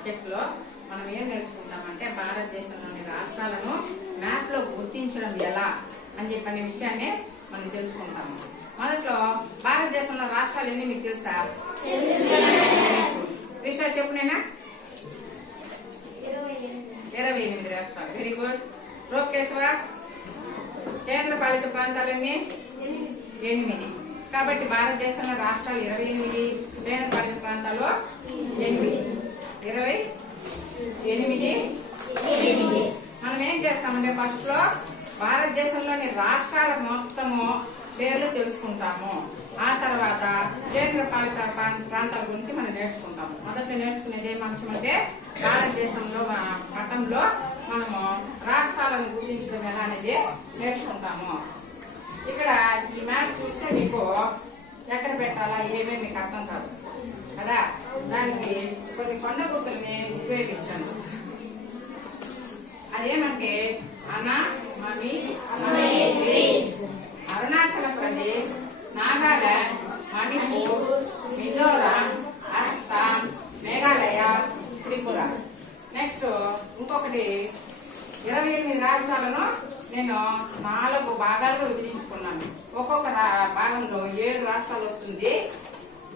Subject లో మనం ఏం నేర్చుకుంటామంటే భారతదేశంలోని రాష్ట్రాలను మ్యాప్ లో గుర్తించడం ఎలా అని చెప్పనే విషయాన్ని మనం తెలుసుకుంటాము. మొదట్లో భారతదేశంలో రాష్ట్రాలు ఎన్ని మీకు తెలుసా? విషయాలు చెప్పునేనా? 28 రాష్ట్రాలు. Very good. లోకేశ్వర, కేంద్ర పాలిత ప్రాంతాలన్నీ 8. కాబట్టి భారతదేశంలో రాష్ట్రాలు 28, కేంద్ర పాలిత ప్రాంతాలు 8. 28. మనం ఏం చేస్తామంటే ఫస్ట్ లో భారతదేశంలోని రాష్ట్రాల మొత్తము పేర్లు తెలుసుకుంటాము. ఆ తర్వాత కేంద్ర పాలిత ప్రాంతాల గురించి మనం నేర్చుకుంటాము. మొదట్లో నేర్చుకునేది ఏం అంశం అంటే భారతదేశంలో పటంలో మనము రాష్ట్రాలను గుర్తించడం ఎలా అనేది నేర్చుకుంటాము. ఇక్కడ ఈ మ్యాప్ చూస్తే మీకు ఎక్కడ పెట్టాలా ఏమేమి మీకు అర్థం కాదు కదా, దానికి కొన్ని కొండ గుర్తుల్ని ఉపయోగించాను. అదేమంటే అనామమి, అరుణాచల ప్రదేశ్, నాగాలాండ్, మణిపూర్, మిజోరాం, అస్సాం, మేఘాలయ, త్రిపుర. నెక్స్ట్ ఇంకొకటి 28 రాష్ట్రాలను నేను 4 భాగాలుగా విభజించుకున్నాను. ఒక్కొక్క భాగంలో 7 రాష్ట్రాలు వస్తుంది.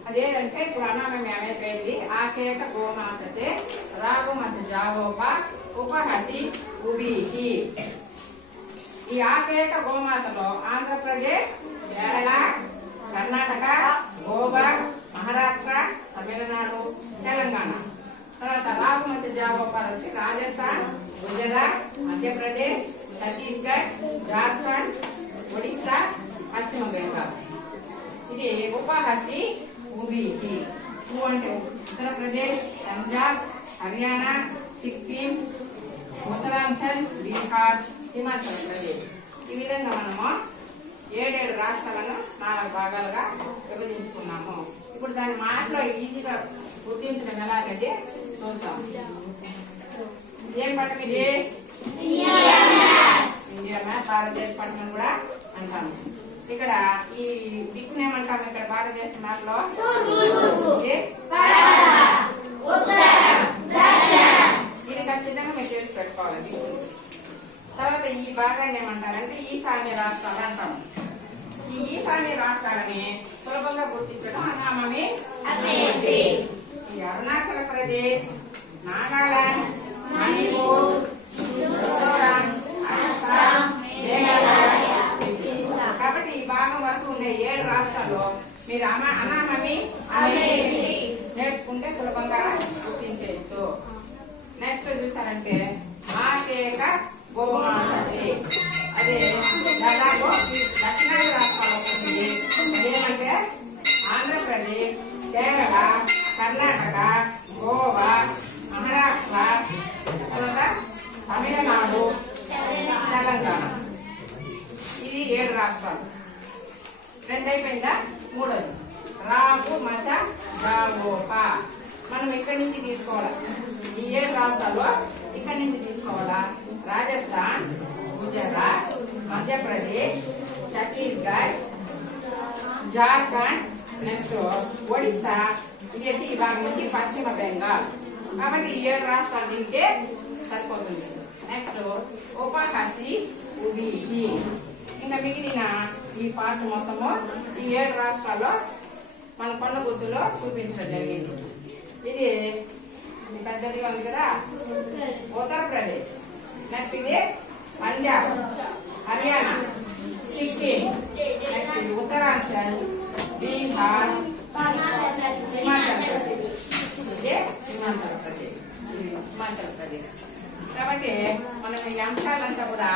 అదేంటంటే ఇప్పుడు అనామమి అయిపోయింది. ఆకేక గోమాతతే రాగుమత జావోప ఉపహసి ఉబీహి. ఈ ఆకేక గోమాతలో ఆంధ్రప్రదేశ్, కేరళ, కర్ణాటక, గోవా, మహారాష్ట్ర, తమిళనాడు, తెలంగాణ. తర్వాత రాగుమత జావోప వచ్చి రాజస్థాన్, గుజరాత్, మధ్యప్రదేశ్, ఛత్తీస్గఢ్, జార్ఖండ్, ఒడిశా, పశ్చిమ బెంగాల్. ఇది ఉపహసి ఉబీహి. అంటే ఉత్తరప్రదేశ్, పంజాబ్, హర్యానా, సిక్కిం, ఉత్తరాంచల్, బీహార్, హిమాచల్ ప్రదేశ్. ఈ విధంగా మనము 7 రాష్ట్రాలను 4 భాగాలుగా విభజించుకున్నాము. ఇప్పుడు దాని మాటలో ఈజీగా గుర్తించడం ఎలా అనేది చూస్తాం. ఏం పట్టం ఇది? ఇండియా మ్యాప్, భారతదేశ పట్టణం కూడా అంటాము. ఇక్కడ ఈ దిక్కును ఏమంటాము? ఇక్కడ భారతదేశ మ్యాప్ లో ఇది ఖచ్చితంగా మీరు చేసి పెట్టుకోవాలి. తర్వాత ఈ భాగాన్ని ఏమంటారంటే ఈశాన్య రాష్ట్రాలు అంటాము. ఈ ఈశాన్య రాష్ట్రాలని సులభంగా గుర్తించడం అనామమి. ఈ అరుణాచల ప్రదేశ్, నాగాలాండ్, మణిపూర్, మిజోరాం, అస్సాం, మేఘాలయ. కాబట్టి ఈ భాగం వరకు ఉండే 7 రాష్ట్రాల్లో మీరు అనామమి నేర్చుకుంటే సులభంగా గుర్తించవచ్చు. నెక్స్ట్ చూసారంటే ఆకేక గోమాతతే, అదే దాదాపు దక్షిణాది రాష్ట్రాలు వస్తుంది. అదేమంటే ఆంధ్రప్రదేశ్, కేరళ, కర్ణాటక, గోవా, మహారాష్ట్ర, తర్వాత తమిళనాడు, తెలంగాణ. ఇది 7 రాష్ట్రాలు. 2 అయిపోయిందా? 3వది రాగుమత జావోప. మనం ఇక్కడి నుంచి తీసుకోవాలా, ఈ 7 రాష్ట్రాల్లో ఇక్కడి నుంచి తీసుకోవాలా. రాజస్థాన్, గుజరాత్, మధ్యప్రదేశ్, ఛత్తీస్గఢ్, జార్ఖండ్, నెక్స్ట్ ఒడిశా. ఇది అయితే ఈ భాగం నుంచి పశ్చిమ బెంగాల్. కాబట్టి ఈ 7 రాష్ట్రాలు తింటే సరిపోతుంది. నెక్స్ట్ ఉపహసి ఉబీహి. ఇంకా మిగిలిన ఈ పార్ట్ మొత్తము ఈ 7 రాష్ట్రాల్లో మన కొండ గుర్తులో చూపించడం జరిగింది. ఇది పెద్దదిగా ఉంది కదా, ఉత్తరప్రదేశ్. నెక్స్ట్ ఇది పంజాబ్, హర్యానా, సిక్కిం, నెక్స్ట్ ఇది ఉత్తరాంచల్, బీహార్, హిమాచల్ ప్రదేశ్. ఇదే హిమాచల్ ప్రదేశ్. ఇది హిమాచల్ ప్రదేశ్. కాబట్టి మనం ఈ అంశాలంతా కూడా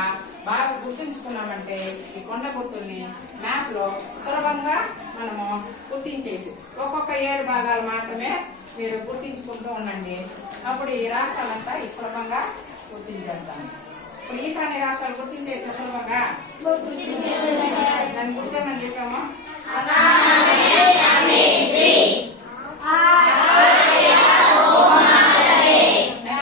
బాగా గుర్తుంచుకున్నామంటే ఈ కొండ గుర్తుల్ని మ్యాప్ లో సులభంగా మనము గుర్తించేయచ్చు. ఒక్కొక్క 7 భాగాలు మాత్రమే మీరు గుర్తించుకుంటూ ఉండండి. అప్పుడు ఈ రాష్ట్రాలంతా సులభంగా గుర్తించేస్తాము. ఇప్పుడు ఈశాన్య రాష్ట్రాలు గుర్తించేయచ్చు సులభంగా. దాన్ని గుర్తేమని చెప్పాము?